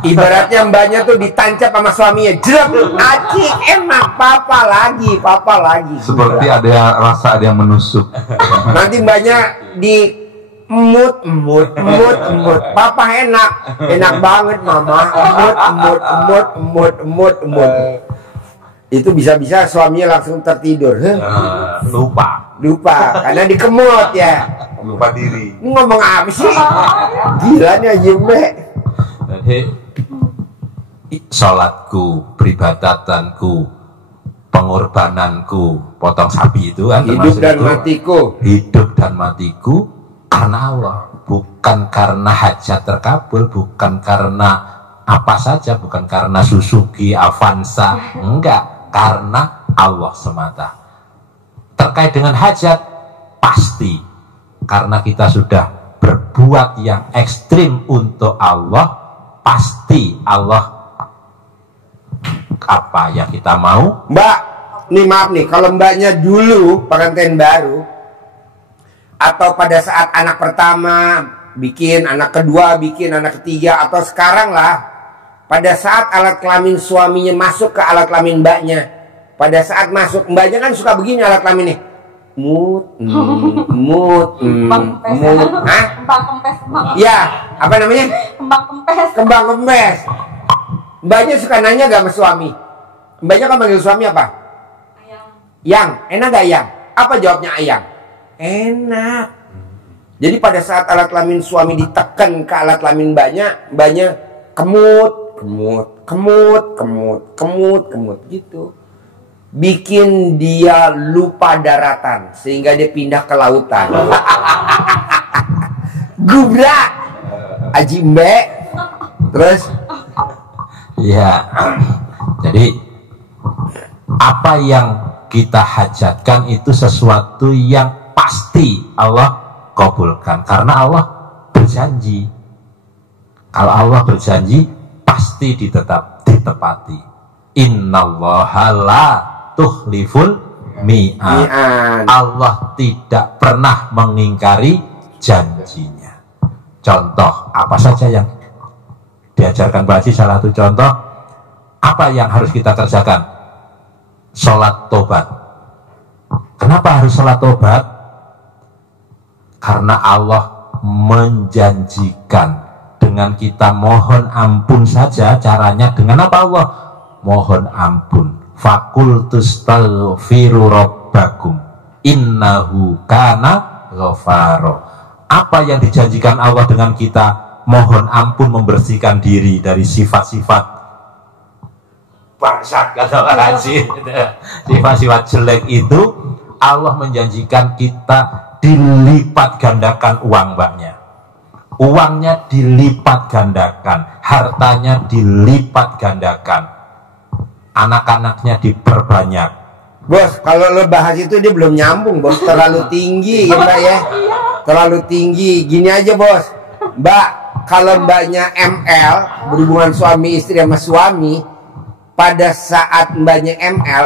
Ibaratnya mbaknya tuh ditancap sama suaminya, jelek, acik, enak, papa lagi. Seperti ada rasa ada yang menusuk. Nanti mbaknya di emut. Papa enak banget mama. Emut. Itu bisa-bisa suaminya langsung tertidur. Lupa karena dikemut ya. Lupa diri. Ini ngomong apa sih? Gila nih Jimbe. Jadi sholatku, peribadatanku, pengorbananku, potong sapi itu kan Hidup dan itu, matiku. Hidup dan matiku karena Allah, bukan karena hajat terkabul, bukan karena apa saja, bukan karena Suzuki, Avanza, enggak, karena Allah semata. Terkait dengan hajat, pasti karena kita sudah berbuat yang ekstrim untuk Allah, pasti Allah apa yang kita mau. Mbak, nih maaf nih, kalau mbaknya dulu pengantin baru atau pada saat anak pertama bikin, anak kedua bikin, anak ketiga, atau sekarang lah pada saat alat kelamin suaminya masuk ke alat kelamin mbaknya, pada saat masuk mbaknya kan suka begini alat kelamin nih, hah? Kembang kempes. Ya, apa namanya? Kembang kempes. Mbaknya suka nanya gak sama suami? Mbaknya kan manggil suami apa? Yang, enak gak yang? Apa jawabnya Ayang? Enak. Jadi pada saat alat kelamin suami ditekan ke alat kelamin mbaknya kemut gitu. Bikin dia lupa daratan sehingga dia pindah ke lautan. Gubrak Aji Mbak. Terus Ya, jadi apa yang kita hajatkan itu sesuatu yang pasti Allah kabulkan, karena Allah berjanji. Kalau Allah berjanji pasti ditepati. Innallaha la tukhliful mi'ad. Allah tidak pernah mengingkari janjinya. Contoh apa saja yang diajarkan Pak Haji, salah satu contoh apa yang harus kita kerjakan? Sholat tobat. Kenapa harus sholat tobat? Karena Allah menjanjikan dengan kita mohon ampun saja, caranya dengan apa Allah? Mohon ampun. Fakultus taghfiru rabbakum innahu kana ghafaro. Apa yang dijanjikan Allah dengan kita? Mohon ampun, membersihkan diri dari sifat-sifat bangsat, kata Pak Haji. Sifat-sifat jelek itu Allah menjanjikan kita dilipat gandakan uangnya dilipat gandakan, hartanya dilipat gandakan, anak-anaknya diperbanyak. Bos, kalau lo bahas itu dia belum nyambung, bos. Terlalu tinggi ya Mbak ya. Terlalu tinggi. Gini aja bos, Mbak, kalau mbaknya ML, berhubungan suami istri sama suami, pada saat mbaknya ML,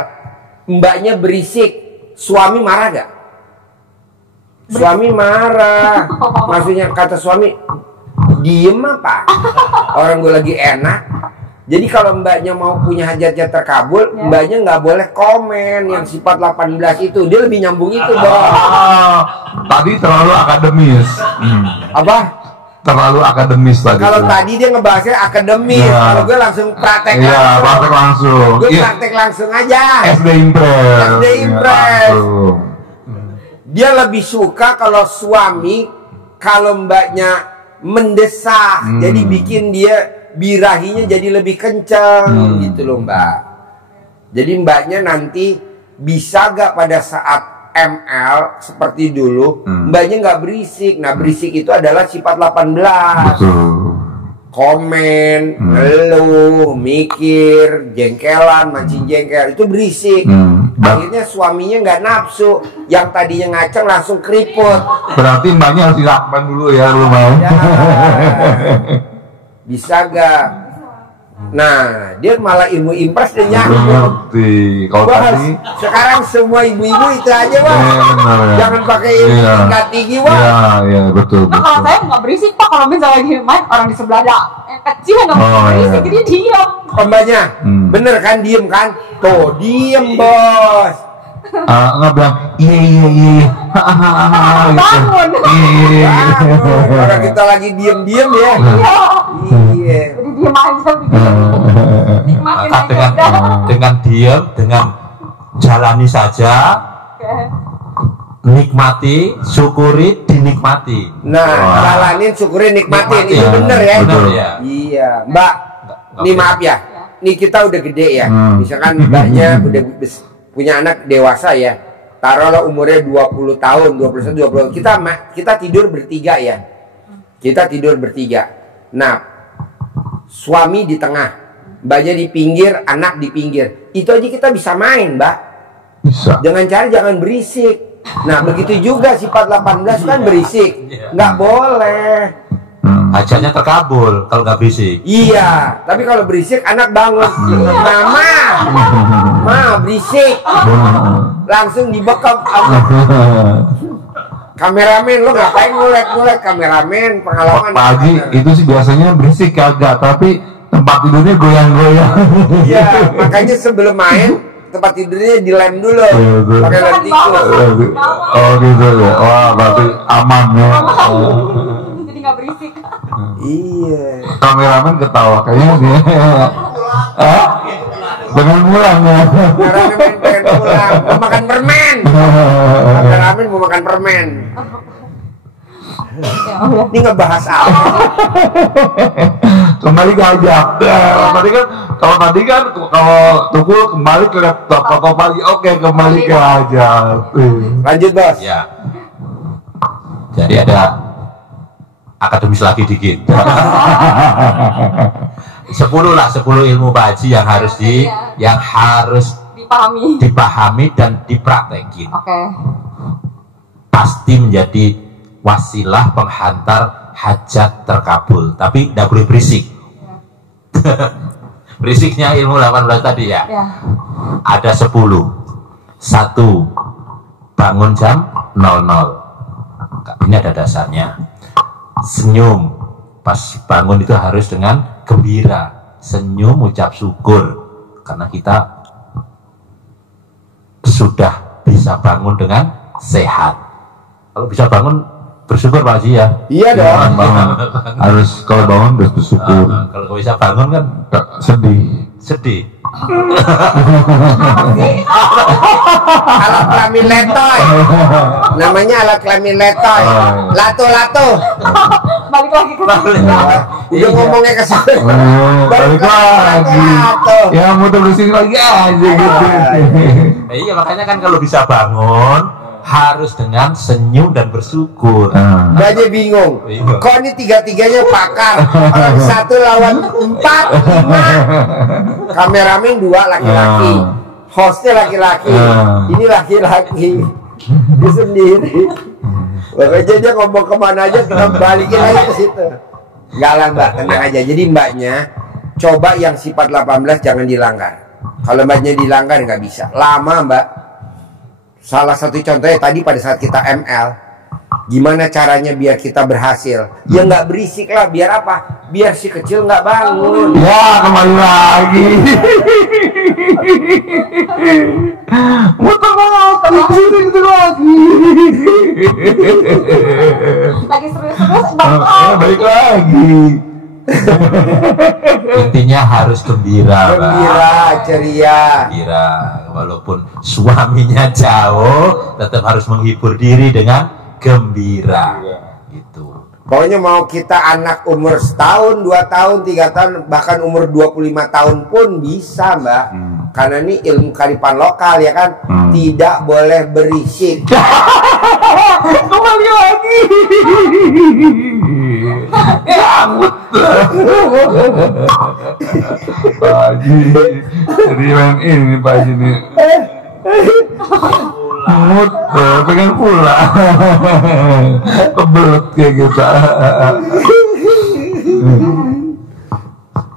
mbaknya berisik, suami marah gak? Suami marah. Maksudnya kata suami, diem apa? Orang gue lagi enak. Jadi kalau mbaknya mau punya hajatnya terkabul, mbaknya nggak boleh komen yang sifat 18 itu. Dia lebih nyambung itu, bos. Tadi terlalu akademis. Apa? Terlalu akademis tadi. Kalau tadi dia ngebahasnya akademis, kalau gue langsung praktek langsung. Iya, praktek langsung. Gue praktek langsung aja. SD Impres. Dia lebih suka kalau suami, kalau mbaknya mendesak, jadi bikin dia birahinya jadi lebih kenceng, gitu loh Mbak. Jadi mbaknya nanti bisa gak pada saat ML seperti dulu, mbaknya nggak berisik. Nah berisik itu adalah sifat 18. Komen, ngeluh, mikir, jengkelan, mancing jengkel, itu berisik. Akhirnya suaminya nggak nafsu, yang tadinya ngaceng langsung keriput. Berarti mbaknya harus dilakban dulu ya, lu mau. Ya. Bisa gak? Nah, dia malah ilmu impres dan Belum nyambung. ngerti. Kalau Bos, tadi sekarang semua ibu-ibu itu aja, Bos. benar ya. Jangan pakai ilmu Iya. tingkat tinggi, Bos. Iya, iya betul Nah, kalau betul. saya nggak berisik Pak, kalau misalnya lagi main orang di sebelah ada yang kecil nggak mau Oh, berisik, iya. jadi diam. Pembanya, Hmm. bener kan diem kan? Tuh, diem, Bos. Nggak bilang iya iya iya. Hahaha, gitu. Bangun. Iya. Bangun. Orang kita lagi diem-diem ya. Iya. Iya. Jadi diam aja begitu. Nikmatin Maka aja udah. dengan diam, dengan jalani saja, Oke. nikmati, syukuri, dinikmati. Nah, Wah. jalanin, syukurin, nikmatin. Nikmatin. Itu bener ya. Bener Betul. ya. Iya, Mbak. Nih maaf ya. Nih kita udah gede ya. Misalkan mbaknya udah punya anak dewasa ya. Taruhlah umurnya 20 tahun, 21, 20. Kita tidur bertiga ya. Kita tidur bertiga. Nah, suami di tengah, mbaknya di pinggir, anak di pinggir. Itu aja kita bisa main, Mbak. Bisa. Jangan berisik. Nah, begitu juga sifat 18 kan berisik. Nggak boleh. Hajatnya terkabul kalau nggak berisik. Iya, tapi kalau berisik anak bangun. Mama, ma berisik. Langsung dibekap. Kameramen, lo ngapain ngulek-ngulek? Kameramen, pengalaman. Pagi itu sih biasanya berisik kagak, tapi tempat tidurnya goyang-goyang. Iya, makanya sebelum main tempat tidurnya dilem dulu. Betul. Pakai lem tikus. Oh gitu ya. Wah, berarti aman ya. Jadi nggak berisik. Iya. Kameramen ketawa kayaknya dia. Dengan pulang ya. Kameramen pengen pulang, mau makan permen. Kameramen mau makan permen. Ya udah. Ini ngebahas apa? Kembali ke hajat. Kalau tadi kan kalau Tukul kembali ke toko pagi. Oke, kembali ke hajat. Lanjut, Bos. Ya. Jadi ada akademis lagi dikit. 10 ilmu Pak Haji yang harus yang harus Dipahami. dipahami dan dipraktekin. Oke. Pasti menjadi wasilah penghantar hajat terkabul, tapi tidak boleh berisik. Berisiknya ilmu 18 tadi ya. Ya. Ada 10. 1. Bangun jam 00. Ini ada dasarnya. Senyum pas bangun itu harus dengan gembira. Senyum, ucap syukur karena kita sudah bisa bangun dengan sehat. Kalau bisa bangun bersyukur Pak Haji ya. Iya dong. Bangun. Harus kalau bangun harus bersyukur. Kalau nggak bisa bangun kan Sedih. sedih. Alat kelamin letoy. Namanya alat kelamin letoy. Lato-lato. Balik lagi ke sini. Udah ngomongnya ke sana. Balik lagi. Ya muter bersih lagi aja gitu. Iya makanya kan kalau bisa bangun harus dengan senyum dan bersyukur. Mbaknya bingung. Bingung. Kok ini tiga-tiganya pakar? Orang 1 lawan 4, 5. Kameramen 2 laki-laki. Hostnya laki-laki. Ini laki-laki. Dia sendiri. Makanya dia ngomong kemana aja kita balikin aja ke situ. Enggak lah Mbak, tenang aja. Jadi mbaknya coba yang sifat 18 jangan dilanggar. Kalau mbaknya dilanggar nggak bisa. Lama Mbak. Salah satu contohnya tadi pada saat kita ML, gimana caranya biar kita berhasil? Ya nggak berisik lah, biar apa? Biar si kecil nggak bangun. Ya kembali lagi. Muter lagi lagi. Lagi serius-serius bakal. Balik lagi. Intinya harus gembira, Pak. Gembira, ceria. Gembira, walaupun suaminya jauh, tetap harus menghibur diri dengan gembira. Gitu. Pokoknya mau kita anak umur 1 tahun, 2 tahun, 3 tahun, bahkan umur 25 tahun pun bisa Mbak. Karena ini ilmu kearifan lokal ya kan. Tidak boleh berisik. Kembali lagi. Nyambut. Pak Haji. Jadi main ini Pak Haji nih. Muter, pengen pulang. Kebelet kayak gitu.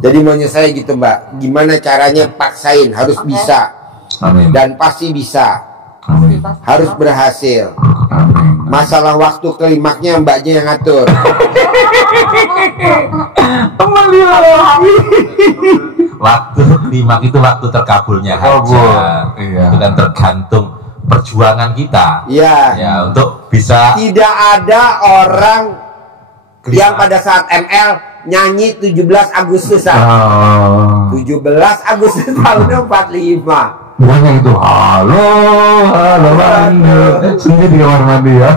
Jadi maunya saya gitu Mbak, gimana caranya paksain, harus bisa. Amin. Dan pasti bisa. Amin. Harus berhasil. Amin. Masalah waktu klimaknya Mbaknya yang ngatur. Kembali lagi. Waktu klimak itu waktu terkabulnya Kabul, hajat. iya. Itu kan tergantung perjuangan kita. Iya. Ya, untuk bisa Tidak ada orang Klimak. yang pada saat ML nyanyi 17 Agustus. Oh. 17 Agustus tahun 45. Bukannya itu halo Anda sendiri di kamar mandi ya.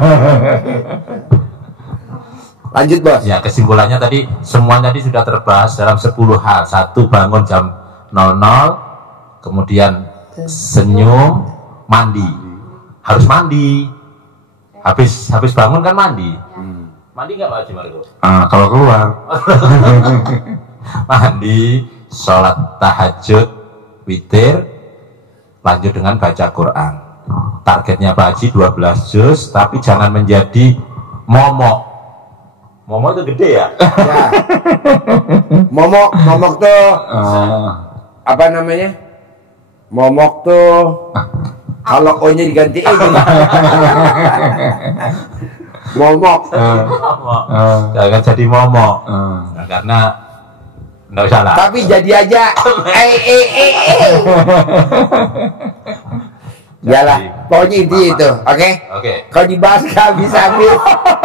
Lanjut Bos. ya kesimpulannya tadi semuanya tadi sudah terbahas dalam 10 hal. Satu, bangun jam 00, kemudian senyum, mandi. Harus mandi. Habis bangun kan mandi. Mandi nggak Pak Haji Margo? Kalau keluar Mandi, sholat tahajud, witir, lanjut dengan baca Quran. Targetnya Pak Haji 12 juz, tapi jangan menjadi momok. Momok itu gede ya? Ya. Momok tuh apa namanya? Momok tuh kalau O-nya diganti E jadi momok. Momok. Jangan jadi momok. Nah, karena nggak usah lah. Tapi jadi aja Yalah, pokoknya inti itu, oke? Oke. Kalau dibahas gak habis-habis,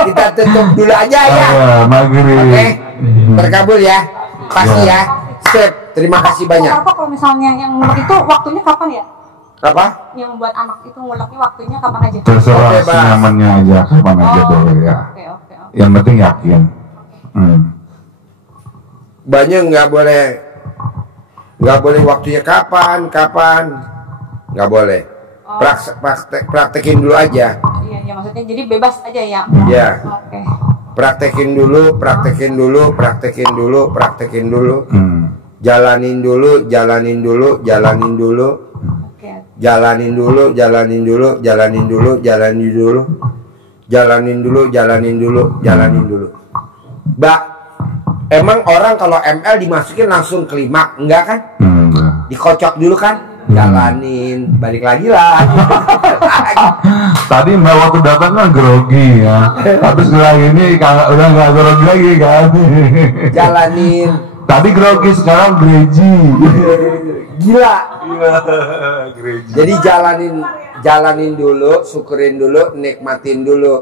kita tutup dulu aja ya. maghrib. Oke, terkabul ya, pasti ya. Sip, terima kasih banyak. Apa kalau misalnya yang ngulek itu waktunya kapan ya? Apa? Yang membuat anak itu nguleknya waktunya kapan aja? Terserah Oke, Bang. senyamannya aja, kapan aja boleh ya. Oke. Yang penting yakin. Banyak nggak boleh waktunya kapan, nggak boleh. Praktekin dulu aja. Iya, maksudnya jadi bebas aja ya. Ya. Oke. Praktekin dulu. Jalanin dulu. Oke. Jalanin dulu. Mbak, emang orang kalau ML dimasukin langsung klimaks, enggak kan? Dikocok dulu kan? Jalanin, balik lagi lah. Tadi Mbak waktu datang kan grogi ya. Habis lagi ini udah nggak grogi lagi kan. Jalanin. Tadi grogi sekarang greji. Gila. Jadi jalanin dulu, syukurin dulu, nikmatin dulu.